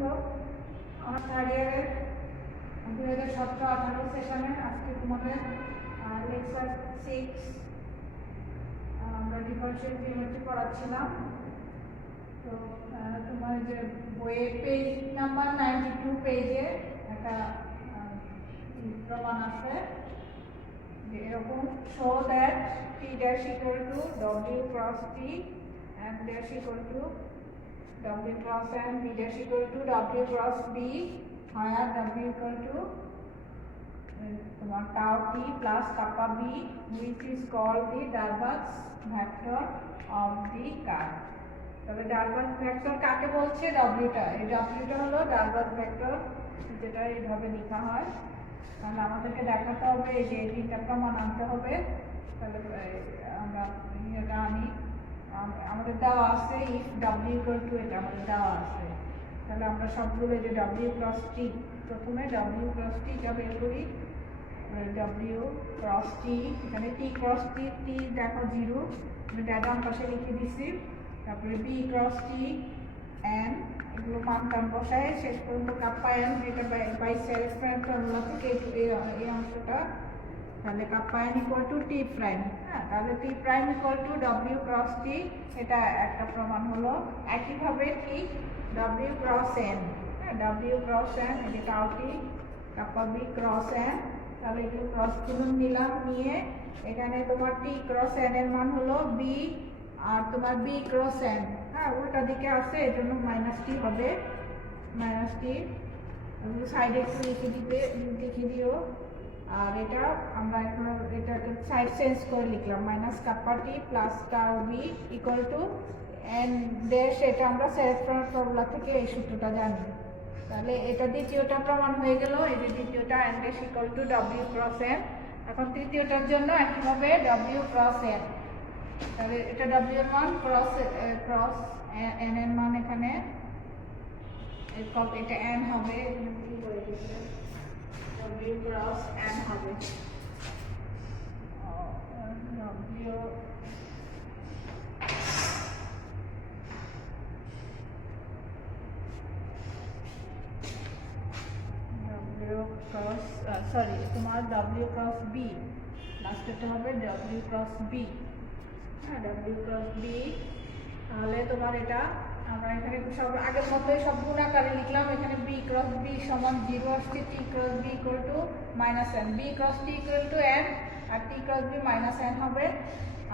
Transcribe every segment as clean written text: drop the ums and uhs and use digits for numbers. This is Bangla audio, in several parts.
শিক্ষক আমার থার্ড ইয়ারের 2017-18 সেশনে আজকে তোমাদের লেকচার 6 আমরা ডিফারেনশিয়াল জিওমেট্রি পড়াচ্ছিলাম। তো তোমার যে বইয়ের পেজ নাম্বার 92 পেজে একটা প্রমাণ আছে যে এরকম show that t dash equal to w cross t and dash equal to w cross n, b dash equal to w cross b, where w equal to তোমার tau t plus kappa b, which is called the Darboux vector of the curve. তবে Darboux vector কাকে বলছে? w-টা, এই w-টা হলো Darboux vector, যেটা এইভাবে লেখা হয়। তাহলে আমাদেরকে দেখাতে হবে এই যে এই তিনটা প্রমাণ আনতে হবে। তাহলে আমরা এটা আনি, আমাদের দেওয়া আছে if w equal to এটা আমাদের দেওয়া আছে। তাহলে আমরা সবগুলো যে w cross t, প্রথমে w cross t টা বের করি। w cross t, এখানে t cross t, t দেখো 0, আমি ডান পাশে লিখে দিছি। তারপরে b cross t n, এগুলো মান বসায় শেষ পর্যন্ত কাপ্পা n, এটা বাই সেরেফারেন্স ফর্মুলা থেকে এই অংশটা। তাহলে kappa n equal to t prime. হ্যাঁ, তাহলে t prime equal to w cross t, এটা একটা প্রমাণ হলো। একইভাবে ঠিক w ক্রস n, হ্যাঁ w ক্রস n, এটা tau t, kappa b cross n, তাহলে এগুলো ক্রস গুণন নিলাম, নিয়ে এখানে তোমার t ক্রস n এর মান হলো b, আর তোমার b ক্রস n, হ্যাঁ উল্টা দিকে আছে, এর জন্য মাইনাস টি হবে, মাইনাস টি সাইডে একটু লিখে দিও। আর এটা আমরা এখন এটা সাইড চেঞ্জ করে লিখলাম, minus kappa T plus tau B equal to N dash, এটা আমরা সেরেফারেন্স ফর্মুলা থেকে এই সূত্রটা জানি। তাহলে এটা দ্বিতীয়টা প্রমাণ হয়ে গেল, এই যে দ্বিতীয়টা N dash equal two W cross N. এখন তৃতীয়টার জন্য একইভাবে ডাব্লিউ ক্রস এন, তাহলে এটা ডাব্লিউ এর মান ক্রস এন এর মান এখানে এটা এন হবে, এখানে কি করে দিচ্ছে w cross n হবে, তোমার w cross b, লাস্টেরটা হবে w cross b, হ্যাঁ w cross b। তাহলে তোমার এটা আমরা এখানে সব আগের মতোই সব গুণ আকারে লিখলাম। এখানে b ক্রস b সমান 0 আসছে, t cross b equal to minus n, b cross t equal to n, আর t cross b minus n হবে।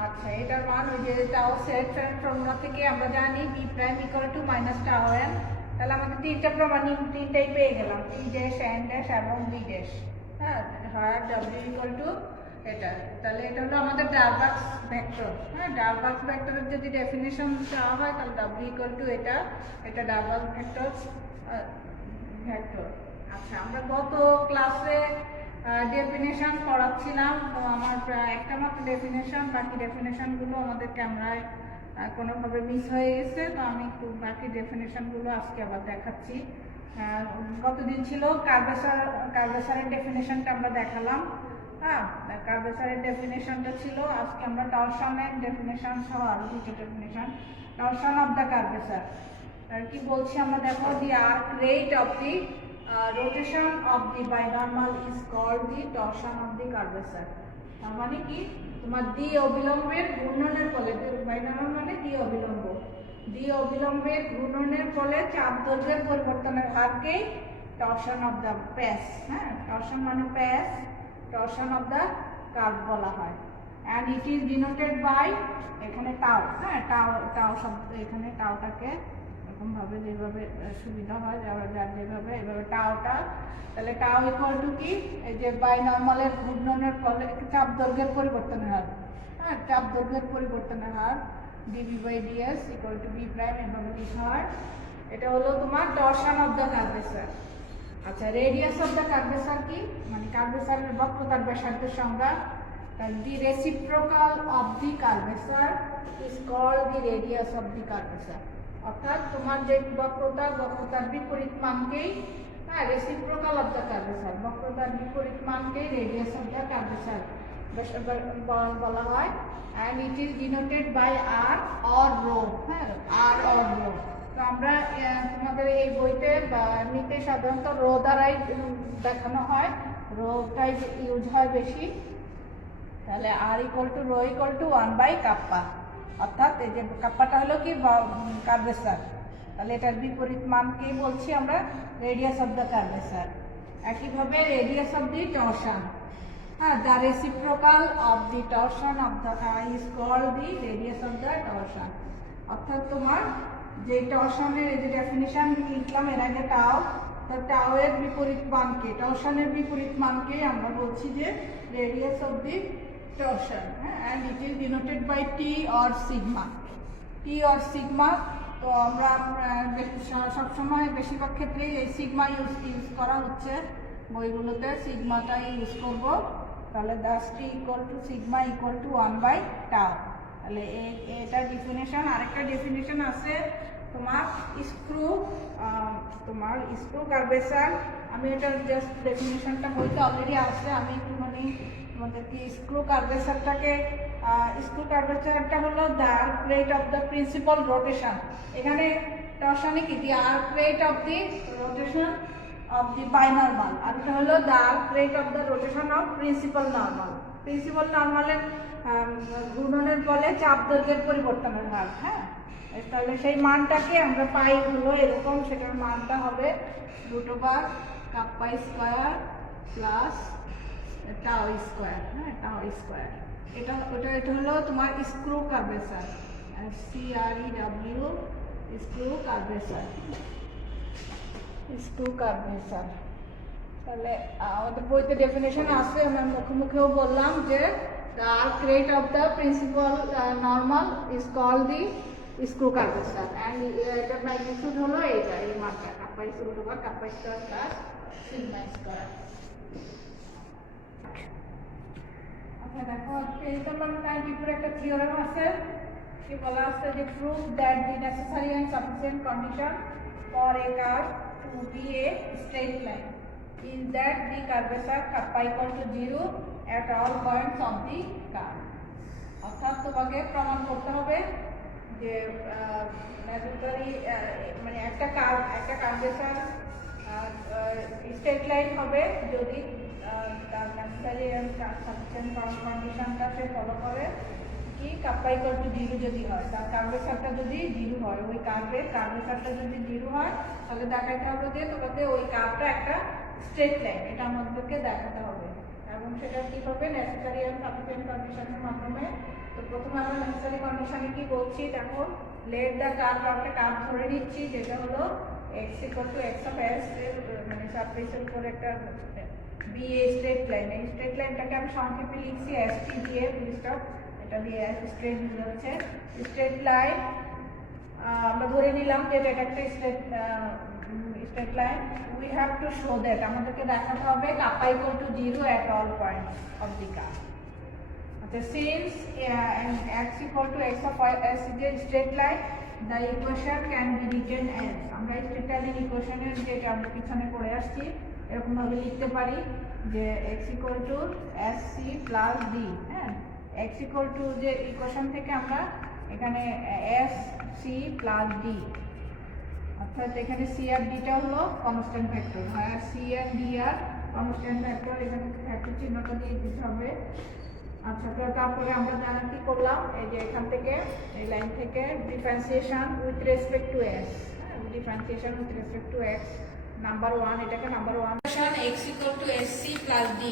আচ্ছা, এটার মান ওই যে টাও সেট ফর্মুলা থেকে আমরা জানি b prime equal to minus টাও n। তাহলে আমাদের তিনটা প্রমাণ তিনটাই পেয়ে গেলাম, t ড্যাশ n ড্যাশ এবং b ড্যাশ, হ্যাঁ আর w ইকুয়াল টু এটা। তাহলে এটা হলো আমাদের Darboux ভেক্টর। হ্যাঁ, Darboux ভেক্টরের যদি ডেফিনেশন চাওয়া হয় তাহলে w ইকুয়াল টু এটা, এটা Darboux ভেক্টর ভেক্টর। আচ্ছা, আমরা গত ক্লাসে ডেফিনেশন পড়াচ্ছিলাম, তো আমার প্রায় একটা মাত্র ডেফিনেশন, বাকি ডেফিনেশনগুলো আমাদের ক্যামেরায় কোনোভাবে মিস হয়ে গেছে, তো আমি একটু বাকি ডেফিনেশনগুলো আজকে আবার দেখাচ্ছি। গতদিন ছিল কার্ভেচারের ডেফিনেশনটা আমরা দেখালাম। হ্যাঁ, কার্ভেচারের ডেফিনেশনটা ছিল, আজকে আমরা টরশনের ডেফিনেশন সহ আরো দুটো definition. Torsion of the curvature আর কি বলছি আমরা, দেখো the arc rate of the rotation of the binormal is called the torsion of the curvature. তার মানে কি, তোমার দ্বি অবিলম্বের ঘূর্ণনের ফলে, বাইনর্মাল মানে দ্বি অবিলম্ব, দ্বি অবিলম্বের ঘূর্ণনের ফলে চাপ দৈর্ঘ্যের পরিবর্তনের হারকেই টরশন অফ দ্য প্যাস, হ্যাঁ টরশন মানে প্যাস, টরশন অফ দ্য কার্ভ বলা হয়। And it is denoted by, এখানে টাও, হ্যাঁ টাও শব্দ, এখানে টাওটাকে এরকমভাবে যেভাবে সুবিধা হয়, যার যেভাবে এইভাবে টাওটা, তাহলে টাও ইকুয়াল টু কি, এই যে বাইনর্মালের ঘূর্ণনের ফলে চাপ দৈর্ঘ্যের পরিবর্তনের হার, হ্যাঁ চাপ দৈর্ঘ্যের পরিবর্তনের হার db by DS equal to b prime, এভাবে লিখা হয়। এটা হলো তোমার টরশন অফ দ্য কার্ভেচার। আচ্ছা, রেডিয়াস অফ দ্য কার্ভেচার কি, মানে কার্ভেচারের বক্রতার ব্যাসার্ধের সংজ্ঞা। The reciprocal of the curvature is called the radius of the curvature. অর্থাৎ তোমার যে বক্রতার বিপরীত মানকেই, হ্যাঁ রেসিপ্রোকাল অফ দ্য কার্ভেচার, বক্রতার বিপরীত মানকেই রেডিয়াস অফ দ্য কার্ভেচার বলা হয়। And it is denoted by R or rho, হ্যাঁ আর অর রো। তো আমরা তোমাদের এই বইতে বা এমনিতে সাধারণত রো দ্বারাই দেখানো হয়, রোটাই ইউজ হয় বেশি। তাহলে আর equal to rho equal to 1/কাপ্পা, অর্থাৎ এই যে কাপ্পাটা হলো কি কার্ভেচার, তাহলে এটার বিপরীত মানকেই বলছি আমরা রেডিয়াস অফ দ্য কার্ভেচার। একইভাবে রেডিয়াস অফ দি টরশন, হ্যাঁ, the reciprocal of the torsion of the is called the radius of the torsion. অর্থাৎ তোমার যে টরশনের এই যে ডেফিনিশন লিখলাম এর আগে টাও, তো টাও এর বিপরীত মানকে, টরশনের বিপরীত মানকে আমরা বলছি যে radius of the torsion, and it is denoted by T or sigma. T or sigma, তো আমরা সবসময় বেশিরভাগ ক্ষেত্রেই এই সিগমা ইউজ করা হচ্ছে বইগুলোতে, সিগমাটাই ইউজ করব। তাহলে thus t equal to sigma equal to 1/টাও। তাহলে এটা ডেফিনেশন। আরেকটা ডেফিনেশন আছে তোমার স্ক্রু কার্ভেচার। আমি এটা জাস্ট ডেফিনেশনটা বইতে অলরেডি আছে, আমি একটুখানি আমাদেরকে স্ক্রু কার্ভেচারটা হলো the arc rate of the principal rotation. এখানে টরশনে কি the arc rate of the rotation of the binormal, আর এটা হলো the arc rate of the rotation of principal normal. Principal নর্মালের ঘূর্ণনের ফলে চাপ দৈর্ঘ্যের পরিবর্তনের হার, হ্যাঁ। তাহলে সেই মানটাকে আমরা পাই হলো এরকম, সেটার মানটা হবে √কাপ্পা স্কোয়ার প্লাস টাও স্কোয়ার, হ্যাঁ, টাও স্কোয়ার। এটা হলো তোমার screw curvature, CREW, screw curvature. তাহলে আমাদের বইতে ডেফিনেশন আছে, আমরা মুখেও বললাম যে the arc rate of the principal normal is called the screw curvature, and এটার ম্যাগনিটিউড হলো এইটা, এই মানটা kappa square plus sigma square. আচ্ছা দেখো, পেজ নাম্বার 94 একটা থিওরেম আছে, কি বলা আছে যে prove that the necessary and sufficient condition for a curve to be a straight line is that the curvature kappa equal to 0 at all points of the curve. অর্থাৎ তোমাকে প্রমাণ করতে হবে যে নেসেসারি মানে একটা কার্ভেচার স্ট্রেট লাইন হবে যদি তার নেসেসারি এন্ড সাফিসিয়েন্ট কন্ডিশনটা সে ফলো করে, কি কাপ্পা ইকুয়াল টু 0 যদি হয়, তার কার্ভেচারটা যদি 0 হয়, ওই কার্ভেচারটা যদি 0 হয়, তাহলে দেখাতে হবে যে তোমাকে ওই কার্ভটা একটা স্ট্রেট লাইন, এটা আমাদেরকে দেখাতে হবে। এবং সেটা কীভাবে নেসেসারি এন্ড সাফিসিয়েন্ট কন্ডিশনের মাধ্যমে। তো প্রথমে আমরা নেসেসারি কন্ডিশনে কি বলছি দেখো, লেট দ্য কার্ভ, একটা কার্ভ ধরে নিচ্ছি যেটা হলো x equal to x of s, মানে সারফেসের উপর একটা বি এ স্ট্রেট লাইন। এই স্ট্রেট লাইনটাকে আমি সংক্ষেপে লিখছি ST দিয়ে, স্টপ, এটা দিয়ে স্ট্রেট হচ্ছে স্ট্রেট লাইন। আমরা ধরে নিলাম যে এটা একটা straight line. We have to show that, আমাদেরকে দেখাতে হবে kappa equal to 0 at all points of the curve. আচ্ছা, since x equal to x of s is a straight line, the equation can be written as, আমরা স্ট্রেট লাইনের ইকুয়েশনের যেটা আমরা পিছনে পড়ে আসছি এরকমভাবে লিখতে পারি যে x equal two sc plus d, হ্যাঁ, x ইকুয়াল টু যে ইকুয়েশন থেকে আমরা এখানে sc প্লাস d, অর্থাৎ এখানে c আর d টা হলো কনস্ট্যান্ট ভেক্টর, হ্যাঁ, c আর d আর কনস্ট্যান্ট ভেক্টর, এখানে ফ্যাক্টর চিহ্নটা দিয়ে দিতে হবে। আচ্ছা, তো তারপরে আমরা জানা কি করলাম, এই যে এখান থেকে এই লাইন থেকে differentiation with respect to s, differentiation with respect to x number 1, এটাকে number 1 x equal two sc plus d,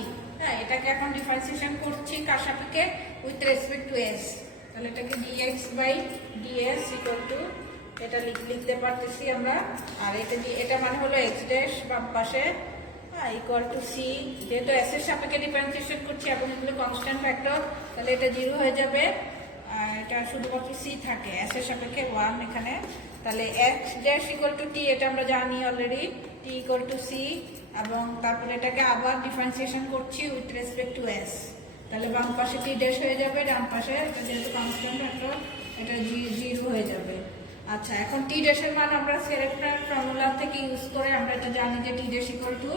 হ্যাঁ, এটাকে এখন ডিফারেন্সিয়েশন করছি কার সাপেক্ষে, উইথ রেসপেক্ট টু s। তাহলে এটাকে dx by ds equal to এটা লিখতে পারতেছি আমরা। আর এটা মানে হলো x ড্যাশ বাম পাশে, হ্যাঁ, ইকুয়াল টু c, যেহেতু s এর সাপেক্ষে ডিফারেন্সিয়েশন করছি এবং এগুলো কনস্ট্যান্ট ভেক্টর, তাহলে এটা 0 হয়ে যাবে, আর এটা শুধুমাত্র c থাকে, s এর সাপেক্ষে 1 এখানে। তাহলে x dash equal two t, এটা আমরা জানি already, t equal two c, এবং তারপরে এটাকে আবার ডিফারেন্সিয়েশন করছি উইথ রেসপেক্ট টু s। তাহলে বাম পাশে t ড্যাশ হয়ে যাবে, ডান পাশে এটা যেহেতু কনস্ট্যান্ট ভেক্টর এটা 0 হয়ে যাবে। আচ্ছা, এখন টি ড্যাশের মান আমরা সেরেব্রাল ফর্মুলা থেকে ইউজ করে আমরা এটা জানি যে টি ড্যাশ ইকুয়াল টু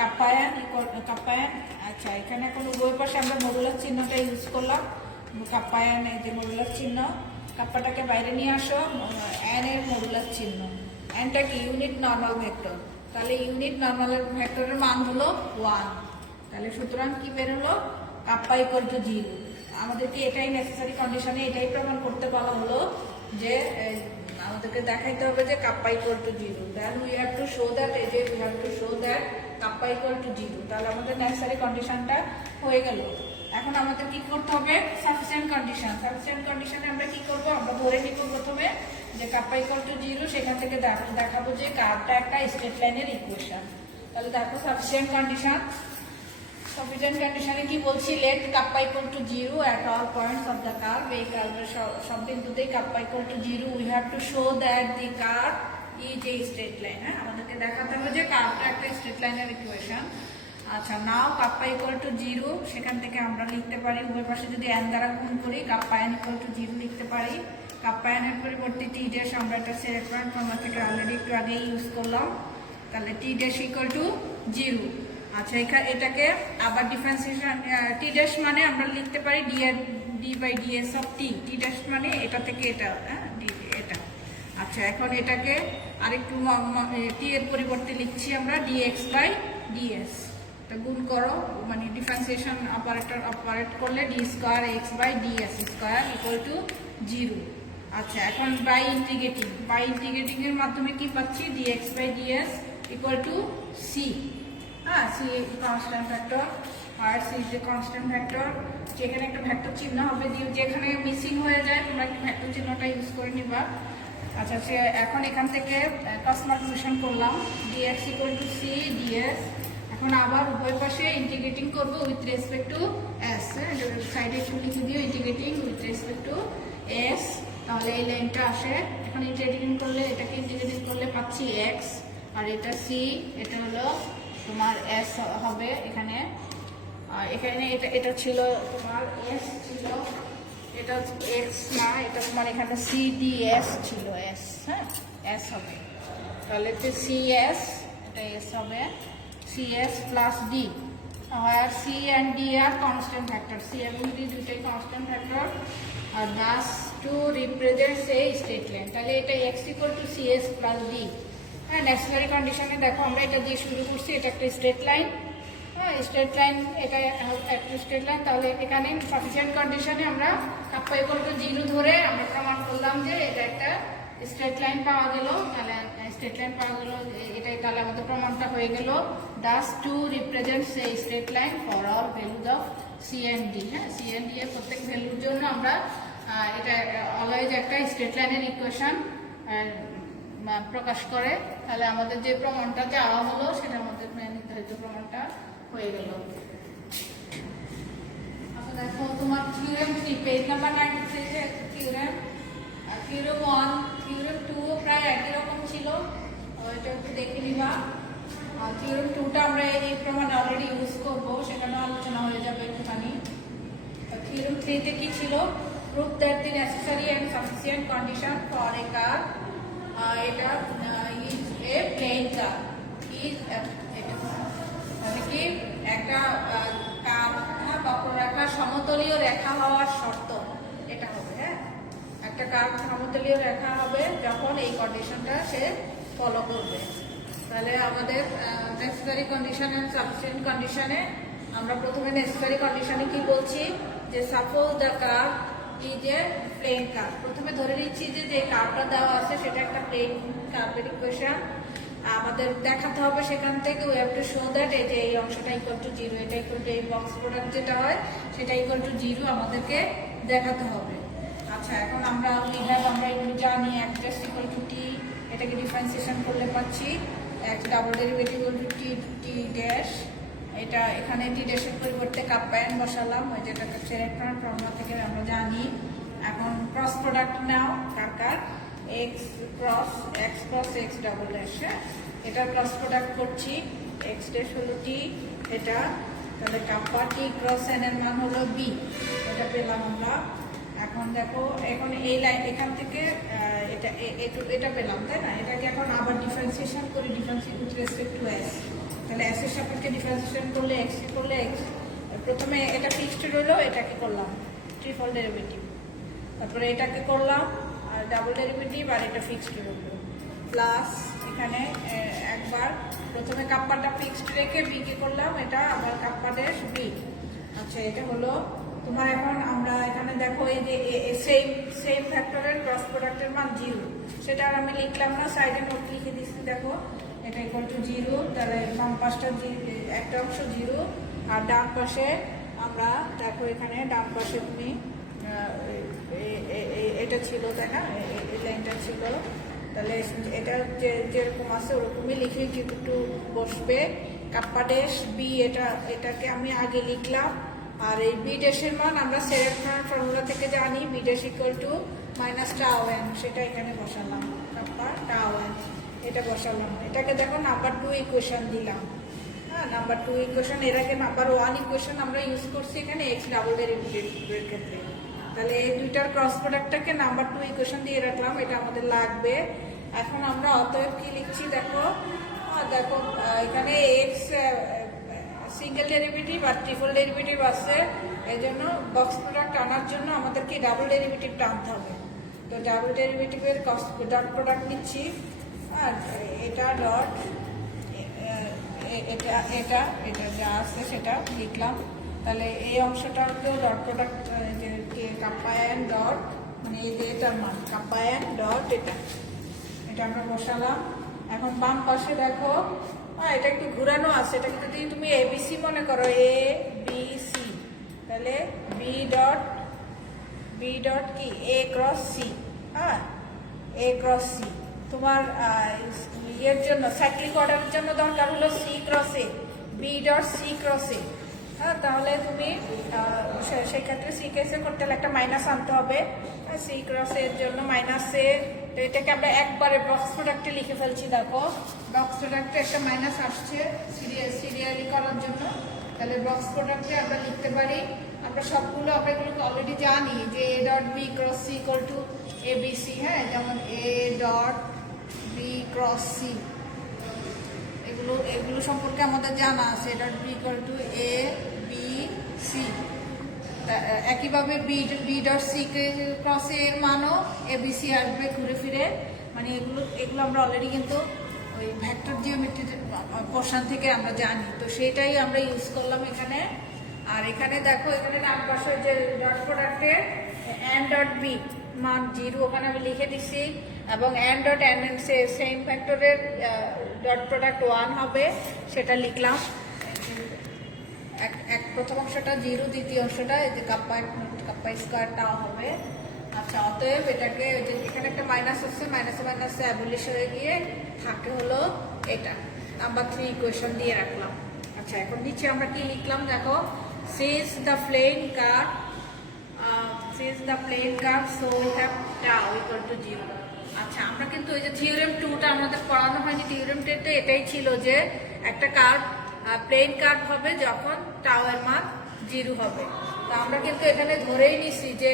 কাপ্পায়ান। আচ্ছা, এখানে এখন উভয় পাশে আমরা মডুলাস চিহ্নটা ইউজ করলাম, কাপ্পায়ান, এই যে মডুলাস চিহ্ন, কাপ্পাটাকে বাইরে নিয়ে আসো, এন এর মডুলাস চিহ্ন, এনটা কি ইউনিট নর্মাল ভেক্টর, তাহলে ইউনিট নর্মাল ভেক্টরের মান হলো 1, তাহলে সুতরাং কি বেরোলো কাপ্পা ইকুয়াল টু 0। আমাদেরকে এটাই নেসেসারি কন্ডিশনে এটাই প্রমাণ করতে বলা হলো যে আমাদেরকে দেখাইতে হবে যে kappa equal to 0, then we have to show that we have to show that kappa equal to 0, তাহলে আমাদের নেসেসারি কন্ডিশনটা হয়ে গেল। এখন আমাদের কি করতে হবে সাফিসিয়েন্ট কন্ডিশন। সাফিসিয়েন্ট কন্ডিশনে আমরা কি করব, আমরা ধরে নিব প্রথমে যে কাপ্পা ইকুয়াল টু 0, সেখান থেকে দেখাবো যে কার্ভটা একটা স্ট্রেট লাইনের ইকুয়েশন। তাহলে দেখো সাফিসিয়েন্ট কন্ডিশন, সাফিসিয়েন্ট কন্ডিশনে কি বলছি, let kappa equal to 0 at all points of the curve, এই কার্ভের সব বিন্দুতেই kappa equal to 0, we have to show that the curve is a straight line. হ্যাঁ, আমাদেরকে দেখাতে হবে যে কার্ভটা একটা স্ট্রেট লাইনের ইকুয়েশন। আচ্ছা, নাও কাপ্পা ইকুয়াল টু 0, সেখান থেকে আমরা লিখতে পারি উভয় পাশে যদি n দ্বারা গুণ করি কাপ্পা n ইকুয়াল টু 0 লিখতে পারি। কাপ্পা n এর পরিবর্তে টি ড্যাশ আমরা একটা সেট পয়েন্ট ফর্মুলা থেকে অলরেডি একটু আগে ইউজ করলাম, তাহলে টি ড্যাশ ইকুয়াল টু 0। আচ্ছা, এটাকে আবার ডিফারেন্সিয়েশন, টি ড্যাশ মানে আমরা লিখতে পারি D by D S of T, T dash মানে এটা থেকে এটা, হ্যাঁ এটা। আচ্ছা, এখন এটাকে আরেকটু টি এর পরিবর্তে লিখছি আমরা ডিএক্স বাই ডিএস, গুণ করো মানে ডিফারেন্সিয়েশন অপারেট করলে D square X by D S square equal to 0। আচ্ছা, এখন বাই ইন্টিগ্রেটিং এর মাধ্যমে কি পাচ্ছি, D X by DS equal to C. হ্যাঁ, সি কনস্ট্যান্ট ভেক্টর, আর সি যে কনস্ট্যান্ট ভেক্টর, যেখানে একটা ভেক্টর চিহ্ন হবে, যেখানে মিসিং হয়ে যায় তোমরা একটু ভেক্টর চিহ্নটা ইউজ করে নিবা। আচ্ছা, এখন এখান থেকে ক্রস মাল্টিপ্লিকেশন করলাম, D X equal to C D S. এখন আবার উভয় পাশে ইন্টিগ্রেটিং করবো উইথ রেসপেক্ট টু এস, সাইডে একটু লিখে দিও integrating with respect to S, তাহলে এই লাইনটা আসে। এখন ইন্টিগ্রেটিং করলে এটাকে ইন্টিগ্রেটিং করলে পাচ্ছি এক্স, আর এটা সি, এটা হলো তোমার এস হবে এখানে। আর এখানে এটা ছিল তোমার এস ছিল, এটা এক্স না, এটা তোমার এখানে সি ডি এস ছিল এস, হ্যাঁ এস হবে, তাহলে হচ্ছে সি এস, এটা এস হবে CS plus D, where C and D are constant factors. C এবং D দুটোই constant factor, আর thus to represent say straight line, তাহলে এটা x equal to CS plus D। হ্যাঁ, নেসেসারি কন্ডিশনে দেখো আমরা এটা দিয়ে শুরু করছি, এটা একটা স্ট্রেট লাইন। হ্যাঁ, স্ট্রেট লাইন, এটা একটা স্ট্রেট লাইন, তাহলে এখানে সাফিসিয়েন্ট কন্ডিশনে আমরা কাপ্পা ইকুয়াল টু 0 ধরে আমরা প্রমাণ করলাম যে এটা একটা স্ট্রেট লাইন পাওয়া গেল। তাহলে স্ট্রেট লাইন পাওয়া গেল এটাই, তাহলে আমাদের প্রমাণটা হয়ে গেল thus to represents a straight line for all values of C and D. হ্যাঁ, সি এন্ড ডি এর প্রত্যেক ভ্যালুর জন্য আমরা এটা অলওয়েজ একটা স্ট্রেট লাইনের ইকুয়েশন প্রকাশ করে। তাহলে আমাদের যে প্রমাণটা চাওয়া হলো সেটা আমাদের নির্ধারিত প্রমাণটা হয়ে গেল। আচ্ছা, দেখো তোমার থিওরেম 3 পেজ নাম্বার 93 এর থিওরেম, থিওরেম 1 থিওরেম 2 প্রায় একই রকম ছিল, এটা একটু দেখে নিবা। আর থিওরেম 2টা আমরা এই প্রমাণে অলরেডি ইউজ করবো, সেখানে আলোচনা হয়ে যাবে একটুখানি। থিওরেম 3তে কি ছিল, proof that the necessary and sufficient condition for a curve, এটা is a plane curve, is মানে কি একটা কার্ভ, হ্যাঁ বক্ররেখা সমতলীয় রেখা হওয়ার শর্ত এটা হবে। হ্যাঁ, একটা কার্ভ সমতলীয় রেখা হবে যখন এই কন্ডিশনটা সে ফলো করবে। তাহলে আমাদের নেসেসারি কন্ডিশন এন্ড সাফিসিয়েন্ট কন্ডিশনে আমরা প্রথমে নেসেসারি কন্ডিশনে কি বলছি, যে suppose the curve is a plane curve. প্রথমে ধরে নিচ্ছি যে কার্ভটা দেওয়া আছে সেটা একটা প্লেন কার্ভের ইকুয়েশন, আমাদের দেখাতে হবে সেখান থেকে we have to show that এই যে এই অংশটা ইকুয়াল টু 0, এটা ইকুয়াল টু এই বক্স প্রোডাক্ট যেটা হয় সেটা ইকুয়াল টু 0 আমাদেরকে দেখাতে হবে। আচ্ছা, এখন আমরা এগুলো জানি, x ড্যাশ ইকুয়াল টু টি, এটাকে ডিফারেন্সিয়েশন করলে পাচ্ছি x double derivative equal to T dash, এটা এখানে টি ড্যাশের পরিবর্তে কাপ্পা n বসালাম, ওই যেটাকে সেট পয়েন্ট ফর্মুলা থেকে আমরা জানি। এখন ক্রস প্রোডাক্ট নাও কার x cross x double dash, এটা ক্রস প্রোডাক্ট করছি, x ড্যাশ হলো টি এটা, তাহলে কাপ্পা টি ক্রস n এর মান হলো b, এটা পেলাম আমরা। এখন দেখো, এখন এই লাইন এখান থেকে এটা পেলাম, তাই না? এটাকে এখন আবার ডিফারেন্সিয়েশন করি, differentiate with respect to s, তাহলে s এর সাপেক্ষে ডিফারেন্সিয়েশন করলে x প্রথমে এটা ফিক্সড রইলো, এটাকে করলাম ট্রিপল ডেরিভেটিভ, তারপরে এটাকে করলাম আর ডাবল ডেরিভেটিভ আর এটা ফিক্সড রাখবো প্লাস এখানে একবার প্রথমে কাপ্পাটা ফিক্সড রেখে বিকে করলাম, এটা আবার কাপ্পা ড্যাশ বি। আচ্ছা এটা হলো তোমার। এখন আমরা এখানে দেখো এই যে সেম ফ্যাক্টরের ক্রস প্রোডাক্টের মান 0, সেটা আর আমি লিখলাম না, সাইডে নোট লিখে দিচ্ছি। দেখো এটা ইকুয়াল টু 0, তাহলে বাম পাশটা একটা অংশ 0 আর ডান পাশে আমরা দেখো এখানে ডান পাশে তুমি এটা ছিল তাই না, এই লাইনটা ছিল, তাহলে এটা যেরকম আছে ওরকমই লিখে একটু বসবে। কাপ্পা ড্যাশ বি এটাকে আমি আগে লিখলাম, আর এই বি ড্যাশের মান আমরা সেরের ফর্মুলা থেকে জানি, B dash equal to minus tau N, সেটা এখানে বসালাম, কাপ্পা টাও এন এটা বসালাম। এটাকে দেখো নাম্বার 2 ইকুয়েশন দিলাম। হ্যাঁ, নাম্বার 2 ইকুয়েশন, এর আগে নাম্বার 1 ইকুয়েশন আমরা ইউজ করছি এখানে এক্স ডাবল ডেরিভেটিভের ক্ষেত্রে। তাহলে এই দুইটার ক্রস প্রোডাক্টটাকে নাম্বার 2 ইকুয়েশন দিয়ে রাখলাম, এটা আমাদের লাগবে। এখন আমরা অতএব কি লিখছি দেখো, দেখো এখানে এক্স সিঙ্গেল ডেরিভেটিভ আর ট্রিপল ডেরিভেটিভ আছে, এই জন্য বক্স প্রোডাক্ট আনার জন্য আমাদেরকে ডাবল ডেরিভেটিভ টানতে হবে। তো ডাবল ডেরিভেটিভের ডট প্রোডাক্ট নিচ্ছি, আর এটা ডট এটা এটা এটা যা আছে সেটা লিখলাম। তাহলে এই অংশটাকেও ডট প্রোডাক্ট যে কাপ্পা এন ডট, মানে এই যে এটার মান কাপ্পা এন ডট এটা আমরা বসালাম। এখন বাম পাশে দেখো এটা একটু ঘুরানো আছে, এটাকে যদি তুমি এবিসি মনে করো, এ বি সি, তাহলে বি ডট কি এ ক্রস সি। হ্যাঁ, এ ক্রস সি তোমার ইয়ের জন্য সাইক্লিক অর্ডারের জন্য দরকার হলো সি ক্রস এ, বি ডট সি ক্রস এ। হ্যাঁ, তাহলে তুমি সেই ক্ষেত্রে সি কেসে করতে হলে একটা মাইনাস আনতে হবে, সি ক্রস এর জন্য মাইনাস এ। তো এটাকে আমরা একবারে বক্স প্রোডাক্টে লিখে ফেলছি। দেখো বক্স প্রোডাক্টে একটা মাইনাস আসছে সিরিয়ালি করার জন্য, তাহলে বক্স প্রোডাক্টে আমরা লিখতে পারি, আমরা সবগুলো আমরা এগুলোকে অলরেডি জানি যে A dot B cross C equal to A B C. হ্যাঁ, যেমন A dot B cross C, এগুলো সম্পর্কে আমাদের জানা আছে, A dot B equal to A B C. একইভাবে বি ডট সি ক্রস এর মানও এ বি সি আসবে ঘুরে ফিরে, মানে এগুলো আমরা অলরেডি কিন্তু ওই ভেক্টর জিওমেট্রি পোর্শন থেকে আমরা জানি, তো সেটাই আমরা ইউজ করলাম এখানে। আর এখানে দেখো এখানে ডান পাশে যে ডট প্রোডাক্টে এন ডট বি মান 0 ওখানে আমি লিখে দিচ্ছি, এবং এন ডট এন সেম ফ্যাক্টরের ডট প্রোডাক্ট 1 হবে, সেটা লিখলাম। এক প্রথম অংশটা 0, দ্বিতীয় অংশটা এই যে কাপ্পা স্কোয়ারটাও হবে। আচ্ছা, অতএব এটাকে এখানে একটা মাইনাস আছে, মাইনাসে মাইনাসে অ্যাবলিশ হয়ে গিয়ে থাকে হলো এটা, নাম্বার 3 ইকুয়েশন দিয়ে রাখলাম। আচ্ছা, এখন নিচে আমরা কি লিখলাম দেখো, since the plane curve so we have tau equal to 0. আচ্ছা, আমরা কিন্তু ওই যে থিওরেম 2টা আমাদের পড়ানো হয়নি, থিওরেম 2তে এটাই ছিল যে একটা কার্ভ প্লেন কার্ভ হবে যখন টাও এর মান 0 হবে। তো আমরা কিন্তু এখানে ধরেই নিছি যে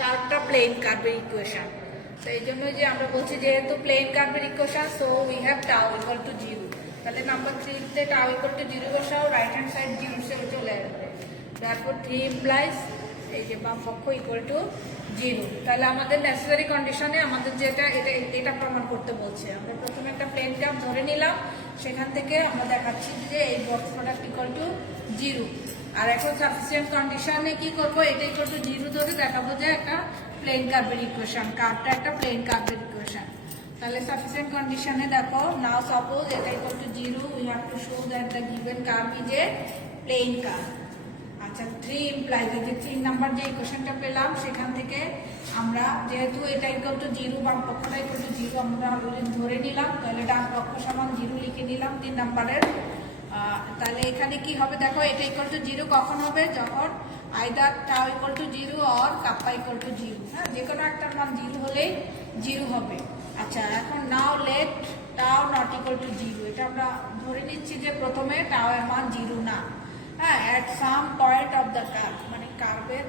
কার্ভটা প্লেন কার্ভের ইকুয়েশন, তো এই জন্য যে আমরা বলছি যেহেতু প্লেন কার্ভের ইকুয়েশন, সো উই হ্যাভ টাও ইকুয়াল টু 0। তাহলে নাম্বার 3 তে টাও ইকুয়াল টু 0 বসাও, রাইট হ্যান্ড সাইড 0 হিসেবে চলে আসবে। তারপর 3 ইমপ্লাইজ এই যে বাম পক্ষ ইকুয়াল টু 0। তাহলে আমাদের নেসেসারি কন্ডিশনে আমাদের যেটা এটা প্রমাণ করতে বলছে, আমরা প্রথমে একটা প্লেন কার্ভ ধরে নিলাম, সেখান থেকে আমরা দেখাচ্ছি যে এই বক্স প্রোডাক্ট ইকুয়াল টু 0। আর এখন সাফিসিয়েন্ট কন্ডিশনে কি করবো, এটা ইকুয়াল টু 0 ধরে দেখাবো যে একটা প্লেন কার্ভের ইকুয়েশন, কার্ভটা একটা প্লেন কার্ভের ইকুয়েশন। তাহলে সাফিসিয়েন্ট কন্ডিশনে দেখো, নাও সাপোজ এটা equal to 0, we have to show that the given curve is a plane curve. আচ্ছা, 3 ইমপ্লাইজ যে 3 নাম্বার যে ইকুয়েশনটা পেলাম সেখান থেকে আমরা যেহেতু এটা ইকুয়াল টু 0, বাম পক্ষটা ইকুয়াল টু 0 আমরা ধরে নিলাম, তাহলে ডান পক্ষ সমান 0 লিখে নিলাম 3 নাম্বারের। তাহলে এখানে কি হবে দেখো, এটা ইকুয়াল টু 0 কখন হবে, যখন আইদার টাও equal to 0 or kappa equal to 0। হ্যাঁ, যে কোনো একটা মান 0 হলেই 0 হবে। আচ্ছা, এখন নাও লেট টাও নট ইকুয়াল টু 0, এটা আমরা ধরে নিচ্ছি যে প্রথমে টাও এর মান 0 না। হ্যাঁ, at some point of the curve, মানে কার্ভের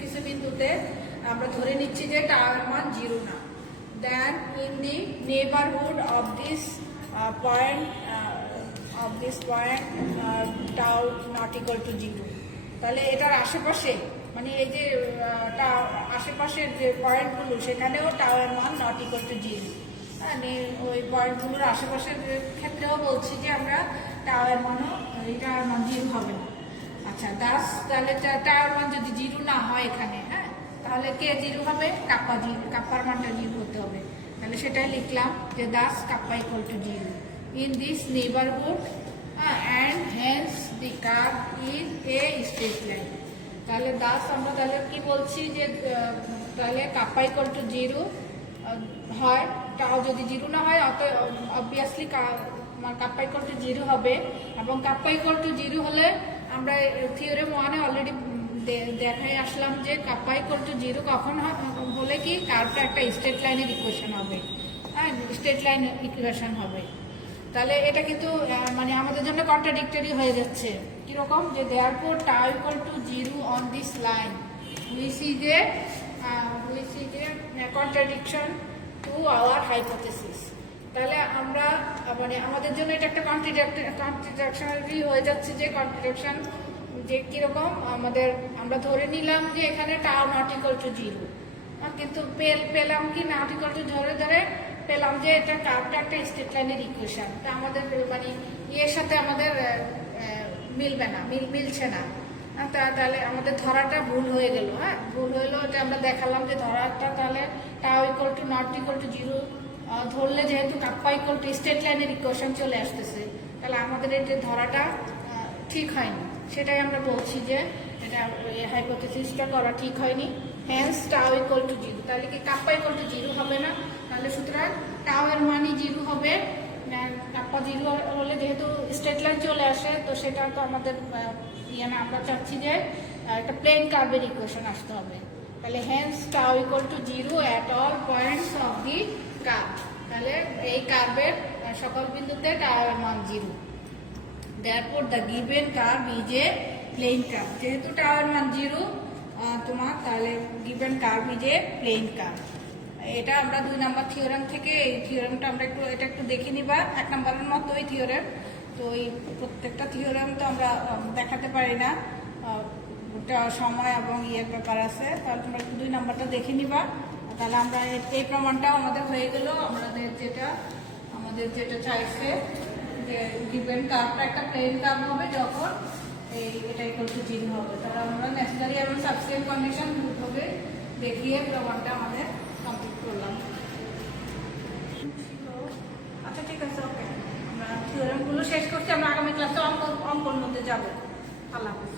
কিছু বিন্দুতে আমরা ধরে নিচ্ছি যে টাও এর মান 0 না। Then in the neighbourhood of this point tau not equal to 0, তাহলে এটার আশেপাশে মানে এই যে আশেপাশের যে পয়েন্টগুলো সেখানেও টাওয়ার মান নট ইকুয়াল টু জিরো। মানে ওই পয়েন্টগুলোর আশেপাশের ক্ষেত্রেও বলছি যে আমরা টাওয়ার মানও এই টাওয়ার মান জিরো হবে না। আচ্ছা দাস, তাহলে টাওয়ার মান যদি জিরো না হয় এখানে, হ্যাঁ, তাহলে কে জিরো হবে? কাপ্পা জিরো, কাপ্পার মানটা জিরো হতে হবে। তাহলে সেটাই লিখলাম যে Das kappa equal to zero in this neighbourhood and hence the curve is a straight line. তাহলে দাস আমরা তাহলে কি বলছি যে তাহলে কাপ্পা ইকুয়াল টু জিরো হয়, টাও যদি জিরো না হয় অত obviously kappa equal to zero হবে। এবং কাপ্পা ইকুয়াল টু জিরো হলে আমরা থিওরেম 1-এ অলরেডি দেখাই আসলাম যে কাপ্পা ইকুয়াল টু জিরো কখন হলে কি কার্ভটা একটা স্ট্রেট লাইনের ইকুয়েশন হবে, হ্যাঁ, স্ট্রেট লাইন ইকুয়েশন হবে। তাহলে এটা কিন্তু মানে আমাদের জন্য কন্ট্রাডিক্টরি হয়ে যাচ্ছে। কিরকম? যে দেয়ারফর টাও equal to zero on this line we see যে কন্ট্রাডিকশন টু আওয়ার হাইপোথেসিস। তাহলে আমরা মানে আমাদের জন্য এটা একটা কন্ট্রাডিকশনারি হয়ে যাচ্ছে। যে কন্ট্রাডিকশন যে কিরকম আমরা ধরে নিলাম যে এখানে টাও নট ইকুয়াল টু জিরো, কিন্তু পেলাম কি নট ইকুয়াল টু ধরে পেলাম যে এটা কার্ভটা একটা স্ট্রেট লাইনের ইকুয়েশন। তা আমাদের মানে ইয়ের সাথে আমাদের মিলবে না, মিলছে না। তাহলে আমাদের ধরাটা ভুল হয়ে গেল। হ্যাঁ, ভুল হইলো। এটা আমরা দেখালাম যে ধরাটা তাহলে টাও equal to not equal to zero ধরলে যেহেতু কাপ্পা ইকুয়াল টু স্ট্রেট লাইনের ইকুয়েশন চলে আসতেছে, তাহলে আমাদের এই যে ধরাটা ঠিক হয়নি। সেটাই আমরা বলছি যে এটা হাইপোথেসিসটা করা ঠিক হয়নি। Haynes tau equal to zero, তাহলে কি কাপ্পা ইকুয়াল টু জিরো হবে না। তাহলে সুতরাং টাও এর মানই জিরো হবে। কাপ্পা জিরো হলে যেহেতু স্ট্রেট লাইন চলে আসে, তো সেটা তো আমাদের না, আমরা চাচ্ছি যে একটা প্লেন কার্ভের ইকুয়েশন আসতে হবে। তাহলে hence tau equal to zero at all points of the curve. তাহলে এই কার্ভের সকল বিন্দুতে টাও এর মান zero. therefore the given curve is a plane curve। যেহেতু টাও এর মান জিরো তোমার, তাহলে given curve is a plane curve। এটা আমরা 2 নাম্বার থিওরেম থেকে, এই থিওরেমটা আমরা এটা একটু দেখে নিবা। 1 নাম্বারের মতোই থিওরেম। তো এই প্রত্যেকটা থিওরেম তো আমরা দেখাতে পারি না, ওটা সময় এবং ইয়ের ব্যাপার আছে। তাহলে তোমরা 2 নাম্বারটা দেখে নিবা। তাহলে আমরা এই প্রমাণটাও আমাদের হয়ে গেল। আমাদের যেটা চাইছে যে গিভেন কার্ভটা একটা প্লেন কার্ভ হবে যখন এটা ইকুয়াল টু জিরো হবে। তাহলে আমরা নেসেসারি এবং সাফিসিয়েন্ট কন্ডিশন দুটোকে দেখিয়ে প্রমাণটা আমাদের কমপ্লিট করলাম। আচ্ছা ঠিক আছে, ওকে, আমরা থিওরেমগুলো শেষ করছি। আমরা আগামী ক্লাসে অঙ্কর মধ্যে যাবো। আল্লাহ হাফেজ।